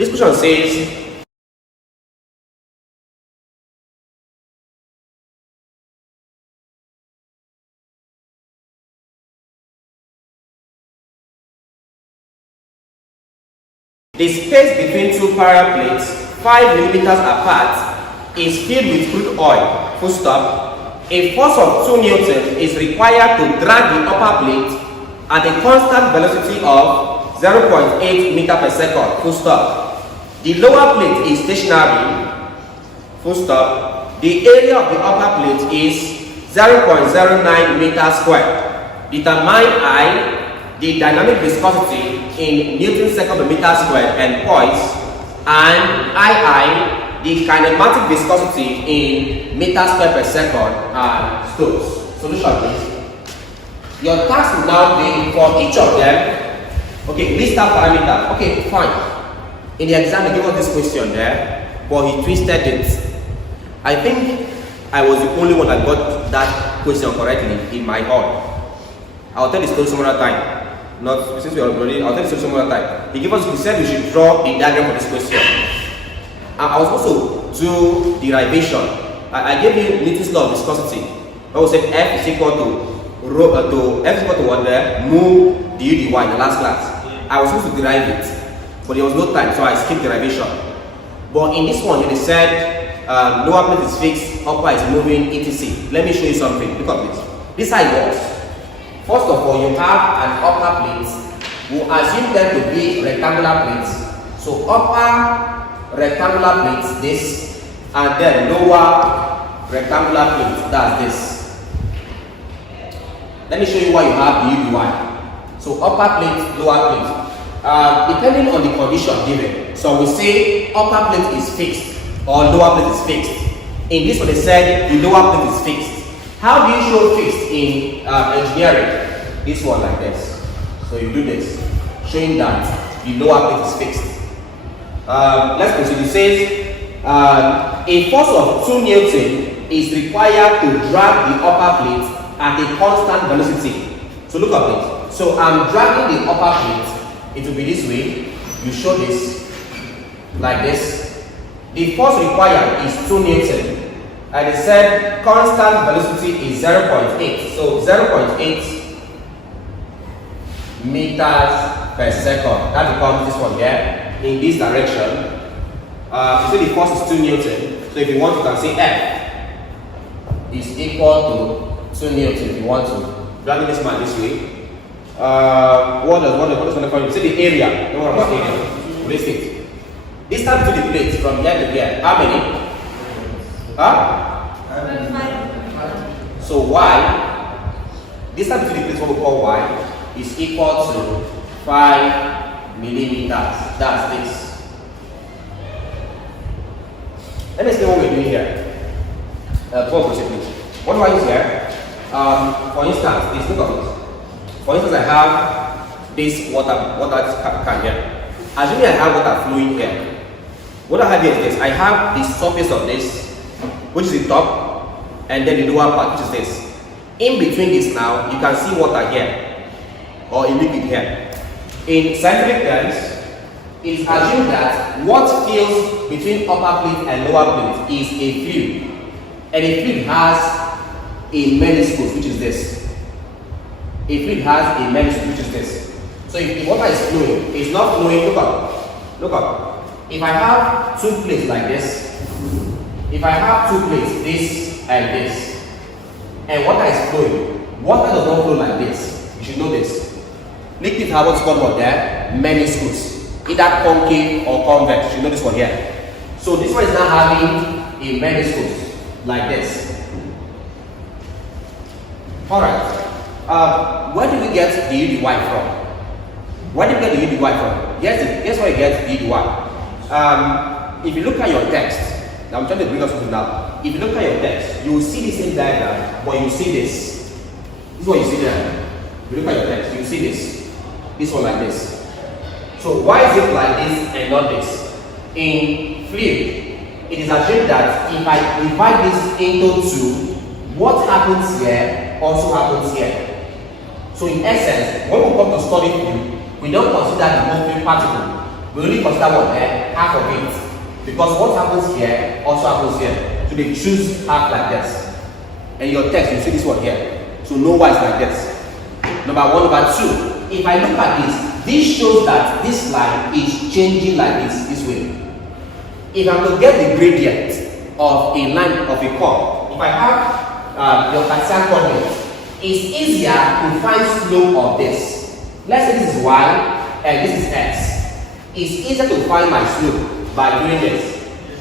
This question says, the space between two parallel plates 5 millimeters apart is filled with crude oil, full stop. A force of 2 newtons is required to drag the upper plate at a constant velocity of 0.8 meter per second, full stop. The lower plate is stationary, full stop. The area of the upper plate is 0.09 meters squared. Determine I, the dynamic viscosity in Newton second per meter squared and points, and II, the kinematic viscosity in meters squared per second and stones. Solution is, your task will now be for each of them. Okay, list out parameters. Okay, fine. In the exam, they gave us this question there, but he twisted it. I think I was the only one that got that question correctly in my hall. I'll tell the story some other time. Not since we are already, I'll tell the story some other time. He said we should draw a diagram for this question. I was also do derivation. I gave you Newton's law of viscosity. I was said F is equal to F is equal to what there? Mu du dy in the last class. I was supposed to derive it, but there was no time, so I skipped derivation. But in this one, they said lower plate is fixed, upper is moving, etc. Let me show you something. Look at this. This is how it works. First of all, you have an upper plate. We'll assume them to be rectangular plates. So upper rectangular plate, this, and then lower rectangular plate, that's this. Let me show you what you have du dy. So upper plate, lower plate. Depending on the condition given. So we say upper plate is fixed or lower plate is fixed. In this one they said the lower plate is fixed. How do you show fixed in engineering? This one like this. So you do this, showing that the lower plate is fixed. Let's proceed. It says a force of 2 newton is required to drag the upper plate at a constant velocity. So look at it. So I'm dragging the upper plate. It will be this way. You show this like this. The force required is 2 newton. And it said constant velocity is 0.8. So 0.8 meters per second. That becomes this one here in this direction. So the force is 2 newton. So if you want, you can say F is equal to 2 newton. If you want to drag this man this way. What does one call it? Say the area. Don't worry about area. List it. Distance to the plate from here to here. How many? Huh? So y, distance between the plates, what we call y, is equal to 5 millimeters. That's this. Let me explain what we're doing here. Before we proceed, please. What do I use here? For instance, look at this. For instance, I have this water can here. Assuming I have water flowing here. What I have here is this. I have the surface of this, which is the top, and then the lower part, which is this. In between this now, you can see water here, or a liquid here. In scientific terms, it is assumed that what fills between upper plate and lower plate is a fluid. And a fluid has a meniscus, which is this. A fluid has a meniscus, which is this. So if the water is flowing, it's not flowing, look up. If I have 2 plates like this, if I have 2 plates, this and this, and water is flowing, water does not flow like this. You should know this. Liquid have what's called what there? Meniscus. Either concave or convex. You should know this one here. So this one is now having a meniscus like this. Alright. Where do we get the u dy from? Where do we get the u dy from? Guess where you get the u dy. If you look at your text, now I'm trying to bring us something now. If you look at your text, you will see the same diagram, but you will see this. This is what you see there. If you look at your text, you will see this. This one like this. So why is it like this and not this? In fluid, it is assumed that if I divide this into 2, what happens here also happens here. So in essence, when we come to study fluid, we don't consider the moving particle. we only consider what there, half of it. Because what happens here also happens here. So they choose half like this. And your text, you see this one here. So know why it's like this. Number one. Number two, if I look at this shows that this line is changing like this way. If I'm to get the gradient of a line of a curve, if I have your Cartesian coordinate, it's easier to find slope of this. Let's say this is y and this is x. It's easier to find my slope by doing this.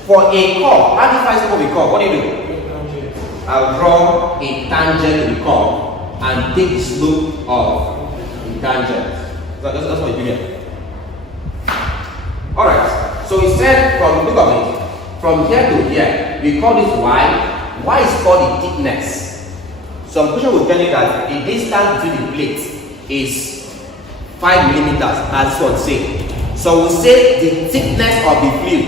For a curve, how do you find slope of a curve? What do you do? I'll draw a tangent to the curve and take the slope of the tangent. That's what you do here. Alright, so we said look at it, from here to here, we call this y. Y is called the thickness. Some question will tell you that the distance between the plates is 5 millimeters, as this one says. So we say the thickness of the fluid.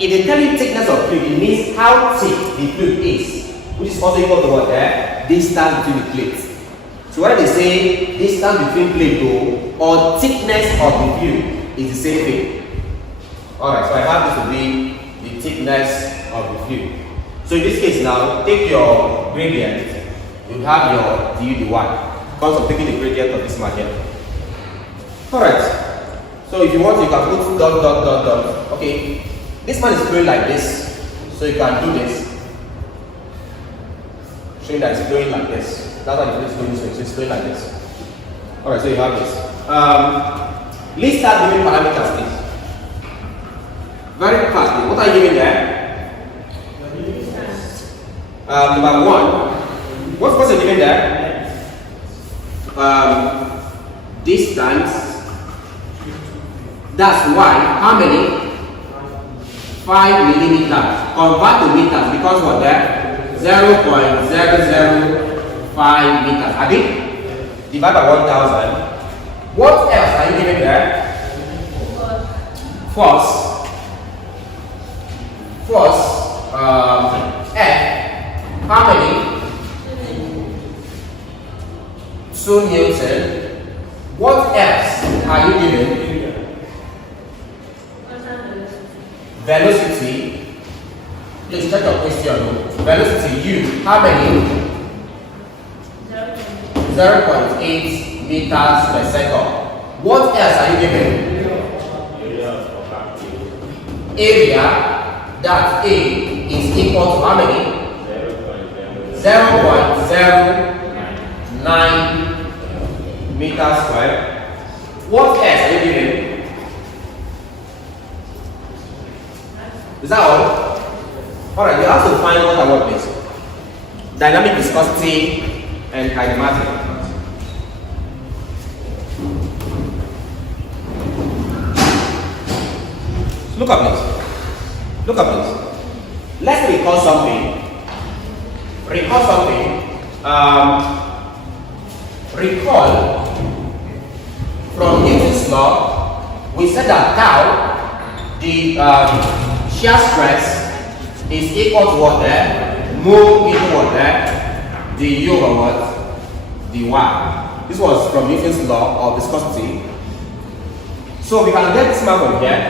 If they tell you thickness of fluid, it means how thick the fluid is, which is also equal to what there? Distance between the plates. So whether they say distance between plate or thickness of the fluid is the same thing. Alright, so I have this to be the thickness of the fluid. So in this case now, take your gradient, you have your du dy, because of taking the gradient of this margin. Alright, so if you want, you can put dot, dot, dot, dot. Okay, this man is flowing like this, so you can do this. Showing that it's flowing like this. That's why it's flowing this way, so it's flowing like this. Alright, so you have this. Let's start giving parameters, please. Very fast. What are you giving there? Number one. What's the given there? Distance. That's y. How many? 5 millimeters. Convert to meters because what there? 0.005 meters. Abi? Divide by 1000. What else are you giving there? Force. F. How many? 2 Newton. What else are you giving? Velocity. Please check your question. Velocity U. How many? 0.8 meters per second. What else are you giving? Area. That A is equal to how many? 0.09 meters squared. What else are you giving? Is that all? Alright, you have to find what I want this. Dynamic viscosity and kinematic. Look at this. Look at this. Let's recall something. Recall from Newton's law, we said that tau, the shear stress, is equal to what there? Mu into what there? The U over what? The Y. This was from Newton's law of viscosity. So we can get this man from here,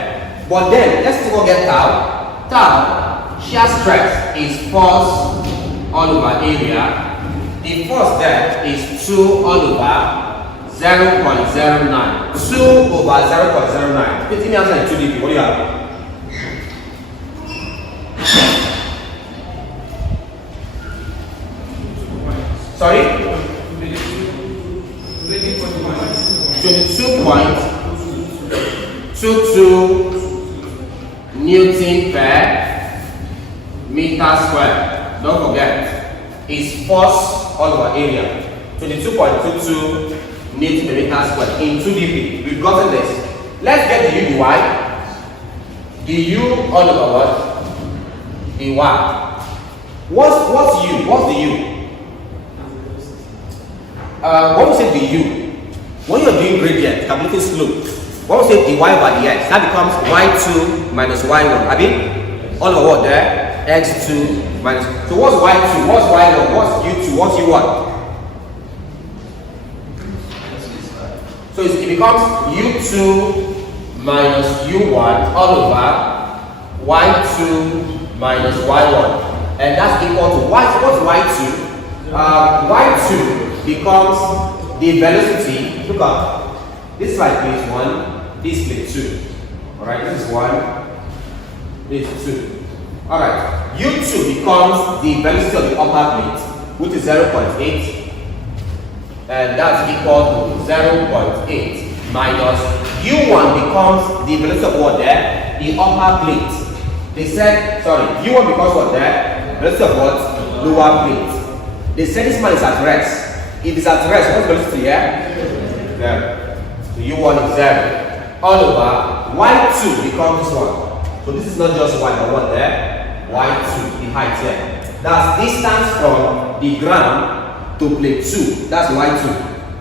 but then let's still get tau. Tau, shear stress is force all over area. The force there is 2 all over 0.09. 2 over 0.09. Let me answer in 2 dp. What do you have? Sorry? 22.22 Newton per meter square. Don't forget, it's force all over area. 22.22 Newton per meter square in 2 dp. We've gotten this. Let's get the u dy. The u all over what? The y. What's u? What's the u? When we say the u, when you're doing gradient, calculating slope, when we say dy by dx, that becomes y2 minus y1. I mean, all over what there? X2 minus. So what's y2? What's y1? What's u2? What's u1? So it becomes u2 minus U1 all over Y2 minus Y1. And that's equal to what's Y2? Y2 becomes the velocity. Look up. This is like plate 1, this is plate 2. Alright, this is 1, this is 2. Alright, U2 becomes the velocity of the upper plate, which is 0.8. And that's equal to 0.8 minus U1 becomes the velocity of what there? The upper plate. They said, sorry, U1 becomes what there? Velocity of what? Lower plate. They said this man is at rest. If it's at rest, what's velocity here? 0. So U1 is 0. All over Y2 becomes this one. So this is not just Y, but what there? Y2, the height here. That's distance from the ground to plate 2, that's Y2,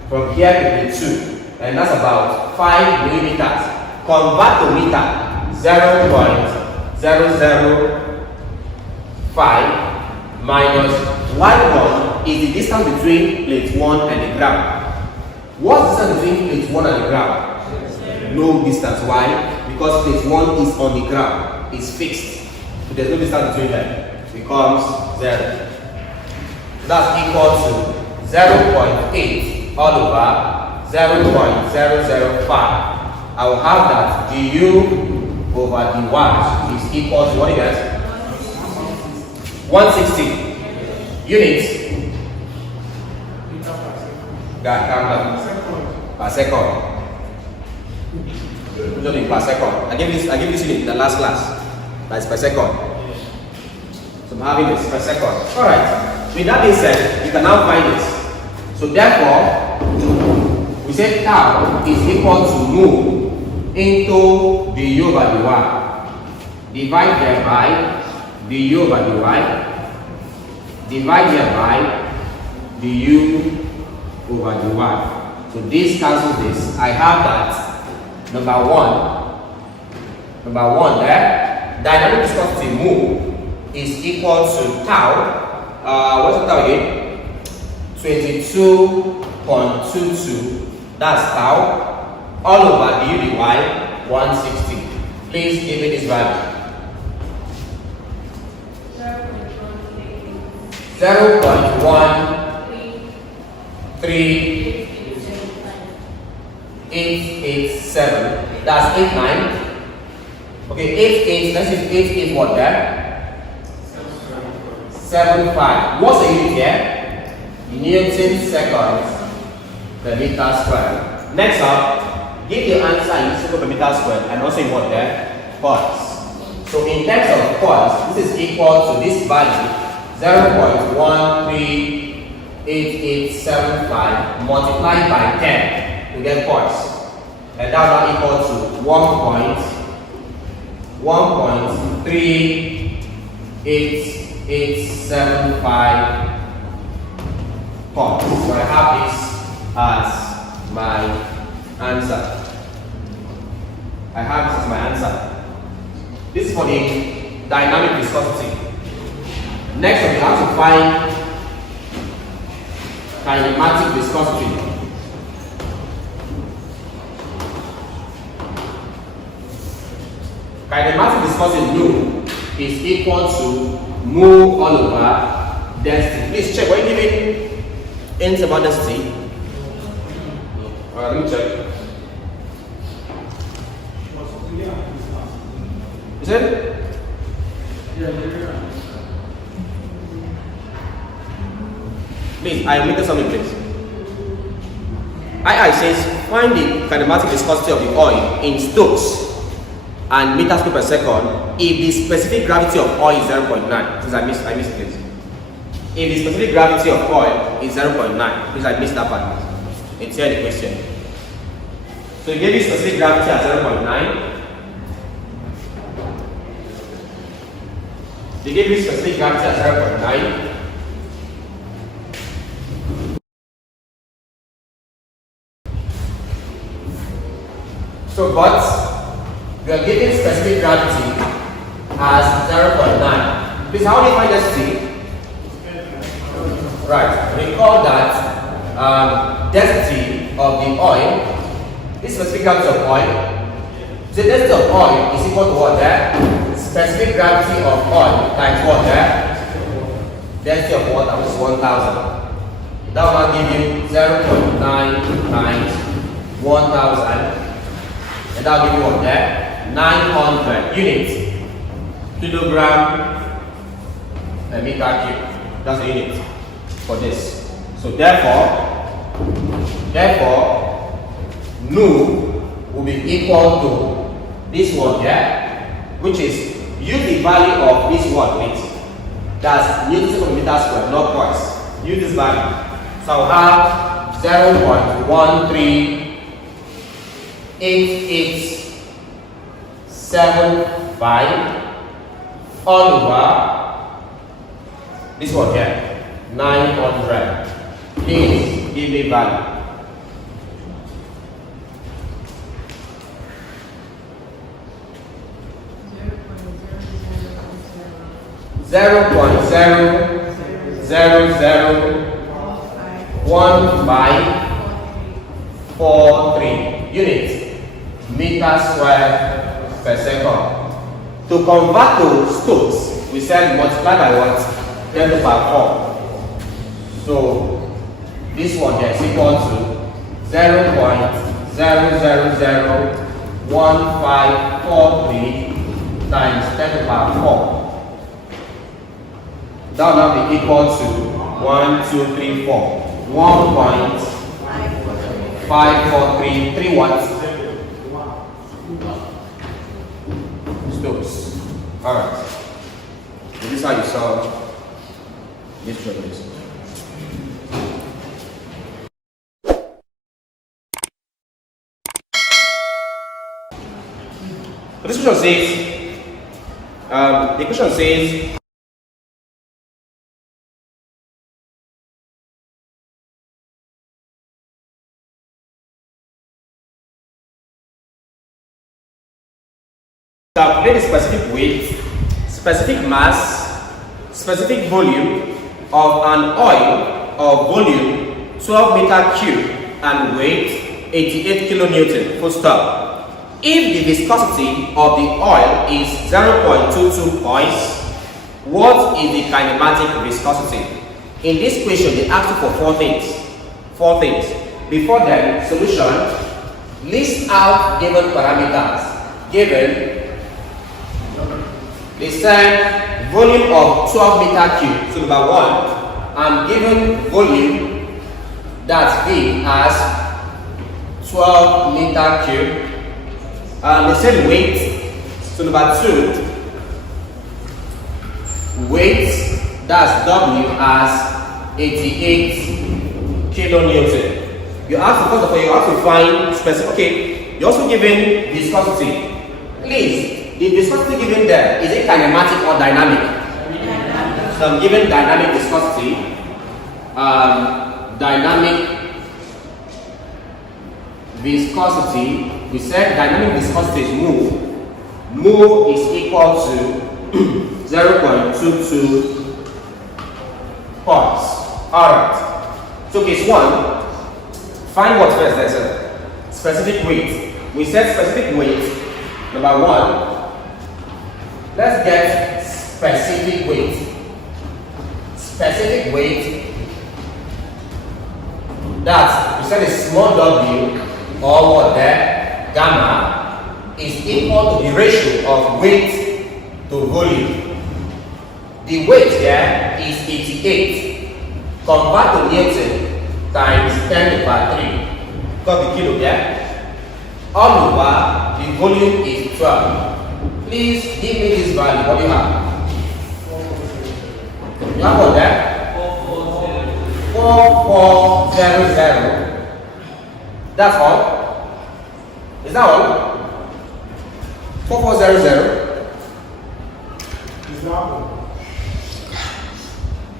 from here to plate 2, and that's about 5 millimeters. Convert to meter, 0.005 minus Y1 is the distance between plate 1 and the ground. What's the distance between plate 1 and the ground? No distance. Why? Because plate 1 is on the ground, it's fixed. So there's no distance between them. It becomes 0. That's equal to 0.8 all over 0.005. I will have that du over dy is equal to what you guys? 160 units. Got per second. Per second. I gave this unit in the last class. That's per second. So I'm having this per second. Alright. With that being said, you can now find this. So therefore, we say tau is equal to mu into du over dy. Divide here by du over dy. Divide here by du over dy. So this cancels this. I have that number one there. Dynamic viscosity mu is equal to tau. What's the tau again? 22.22. That's tau. All over du dy 160. Please give me this value. 0.13887. That's 89. Okay, 88. Let's see 88 what there? 75. What's the unit here? Newton seconds per meter square. Next up, give your answer in seconds per meter square and also in what there? Quarts. So in terms of quarts, this is equal to this value 0.138875 multiplied by 10 to get quarts. And that's now equal to 1.3875 quarts. So I have this as my answer. This is for the dynamic viscosity. Next, we have to find kinematic viscosity. Kinematic viscosity mu is equal to mu all over density. Please check. When you giving anything about density? Alright, let me check. Is it? Please, I make something, please. II says find the kinematic viscosity of the oil in Stokes and meters per second if the specific gravity of oil is 0.9. Please, I missed please. If the specific gravity of oil is 0.9, please, I missed that part. It's here the question. So you gave you specific gravity at 0.9. They gave you specific gravity at 0.9. So, but we are given specific gravity as 0.9. Please, how do you find density? Right. Recall that density of the oil, this specific gravity of oil, The density of oil is equal to what there? Specific gravity of oil times what there? Density of water, which is 1000. That will give you 0.9 times 1000. And that will give you what there? 900 units. Kilogram per meter cube. That's the unit for this. So therefore, nu will be equal to this one here, which is use the value of this one, please. That's newtons per meter squared, not twice. Use this value. So I'll have 0.138875 all over this one here, 900. Please give me value. 0.0001543 units meter square per second. To convert to Stokes, we said multiply by what? 10 to the power 4. So this one here is equal to 0.0001543 times 10 to the power 4. That will now be equal to 1,234,1.5433 watts. Stokes. Alright. So this is how you solve this problem. So this question says, the question says, calculate the specific weight, specific mass, specific volume of an oil of volume 12 meter cube and weight 88 kilonewton, full stop. If the viscosity of the oil is 0.22 points, what is the kinematic viscosity? In this question, they ask you for four things. Before then, solution, list out given parameters. Given, they said volume of 12 meter cube, so number 1, I'm given volume that's big as 12 meter cube. They said weight, so number 2, weight that's W as 88 kilonewton. You have to, first of all, you have to find specific. Okay, you're also given viscosity. Please. The viscosity given there, is it kinematic or dynamic? Dynamic. So I'm given dynamic viscosity. Dynamic viscosity, we said dynamic viscosity is mu. Mu is equal to 0.22 points. Alright. So case 1, find what first there, sir? Specific weight. We said specific weight, number 1. Let's get specific weight. Specific weight, that's, we said a small w or what there, gamma, is equal to the ratio of weight to volume. The weight here is 88. Convert to Newton times 10 to the power 3. Got the kilo there. All over, the volume is 12. Please give me this value. What do you have? You have what there? 4400. That's all? Is that all? 4400? Is that all?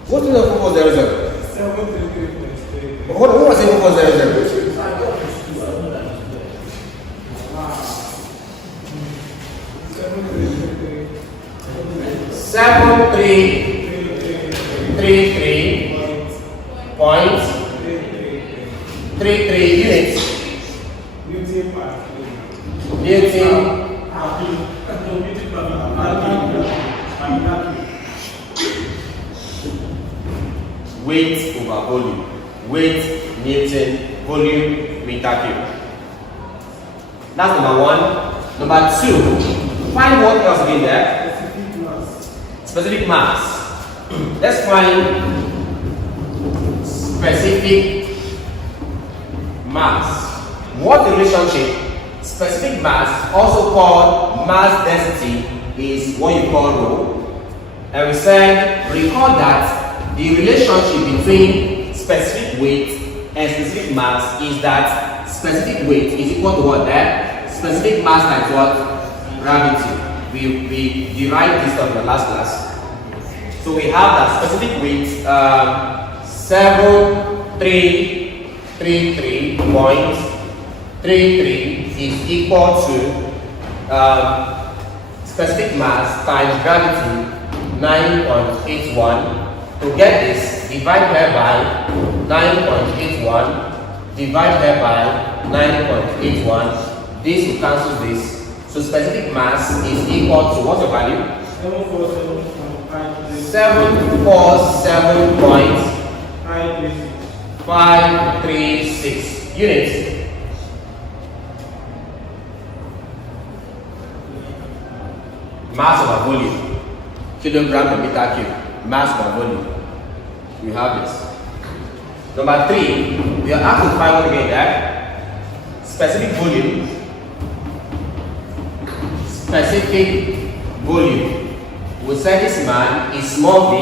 What is the 4400? 733.3. What was it 4400? 73.33 units. Newton Weight over volume. Weight, Newton, volume, meter cube. That's number one. Number two, find what else again there? Specific mass. Let's find specific mass. What the relationship? Specific mass, also called mass density, is what you call rho. And we said, recall that the relationship between specific weight and specific mass is that specific weight is equal to what there? Specific mass times what? Gravity. We derived this from the last class. So we have that specific weight 7333.33 is equal to specific mass times gravity 9.81. To get this, divide here by 9.81, divide here by 9.81. This will cancel this. So specific mass is equal to what's the value? 747.536 units. Mass over volume, kilogram per meter cube, mass per volume. We have this. Number three, we are asked to find what again there? Specific volume. Specific volume. We say this man is small v,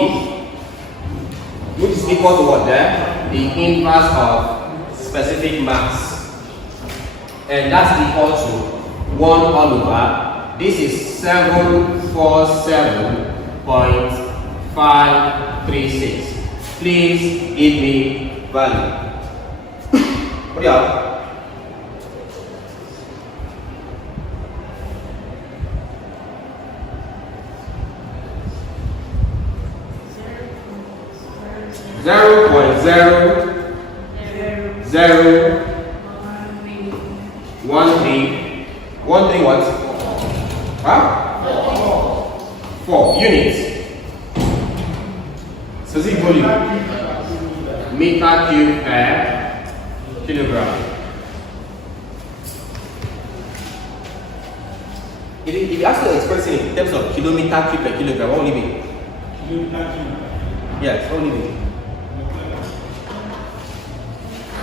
which is equal to what there? The inverse of specific mass. And that's equal to 1 all over. This is 747.536. Please give me value. What do you have? Zero point zero 13 what? Huh? 4 units. Specific volume. Meter cube per kilogram. If you ask to express it in terms of kilometer cube per kilogram, what will it be? Yes, what will it be?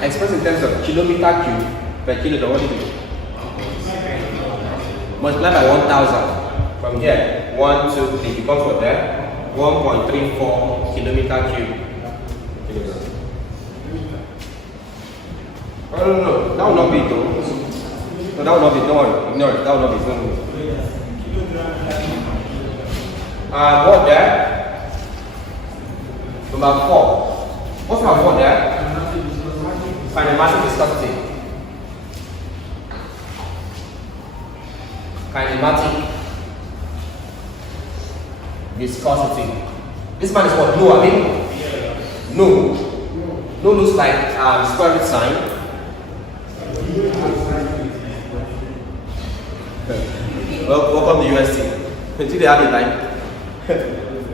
Expressed in terms of kilometer cube per kilogram, what do you do? Multiply by 1000. From here, 1, 2, 3 becomes what there? 1.34 kilometer cube. No, that will not be though. No, that will not be, don't worry, ignore it, that will not be, don't worry. What there? Number 4. What's number 4 there? Kinematic viscosity. Kinematic viscosity. This man is what? No, I mean? No. No looks like square root sign. Welcome to UST. Until they have a line.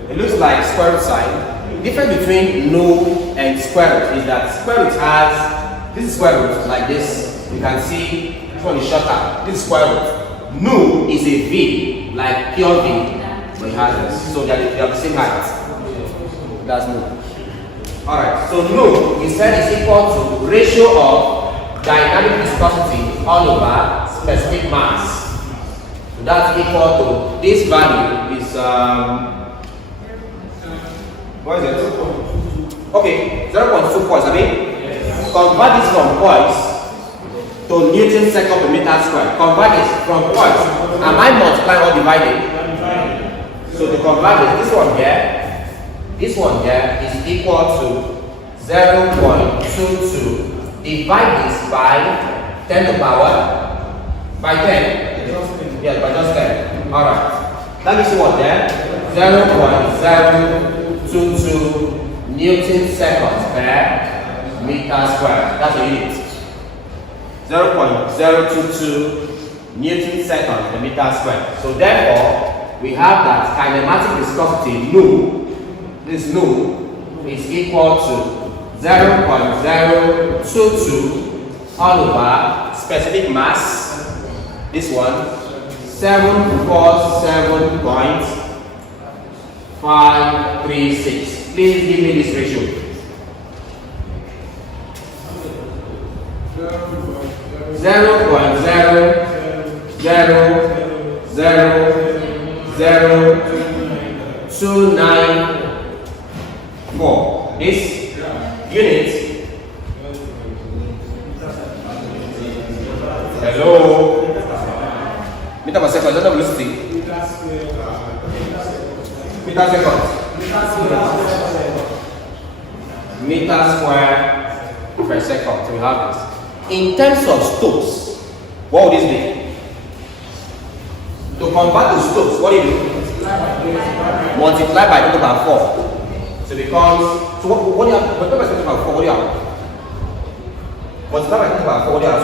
It looks like square root sign. The difference between no and square root is that square root has, this is square root like this. You can see this one is shorter. This is square root. No is a V, like pure V, but it has this. So they are the same height. That's no. Alright, so no is said is equal to ratio of dynamic viscosity all over specific mass. So that's equal to this value is what is it? Okay, 0.24, I mean. Convert this from points to Newton second per meter square. Convert this from points. Am I multiplying or dividing? So to convert this one here is equal to 0.22. Divide this by 10 to the power by 10. Yes, by just 10. Alright. That gives you what there? 0.022 Newton seconds per meter square. That's a unit. 0.022 Newton second per meter squared. So therefore, we have that kinematic viscosity nu, this nu, is equal to 0.022 all over specific mass, this one, 747.536. Please give me this ratio. 0.0000294. This unit. Hello. Meter per second. Don't have velocity. Meter second. Meter square per second. So we have this. In terms of Stokes, what would this be? To convert to Stokes, what do you do? Multiply by 10 to the power 4. So it becomes, so what do you have? Multiply by 10 to the power 4, what do you have? Multiply by 10 to the power 4, what do you have?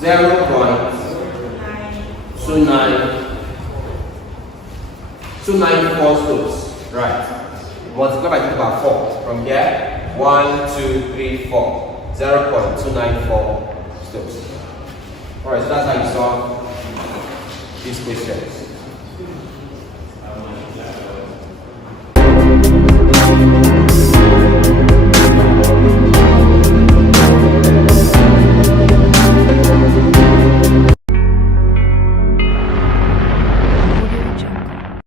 0.294 Stokes. Right. Multiply by 10 to the power 4. From here, 1, 2, 3, 4. 0.294 Stokes. Alright, so that's how you solve these questions.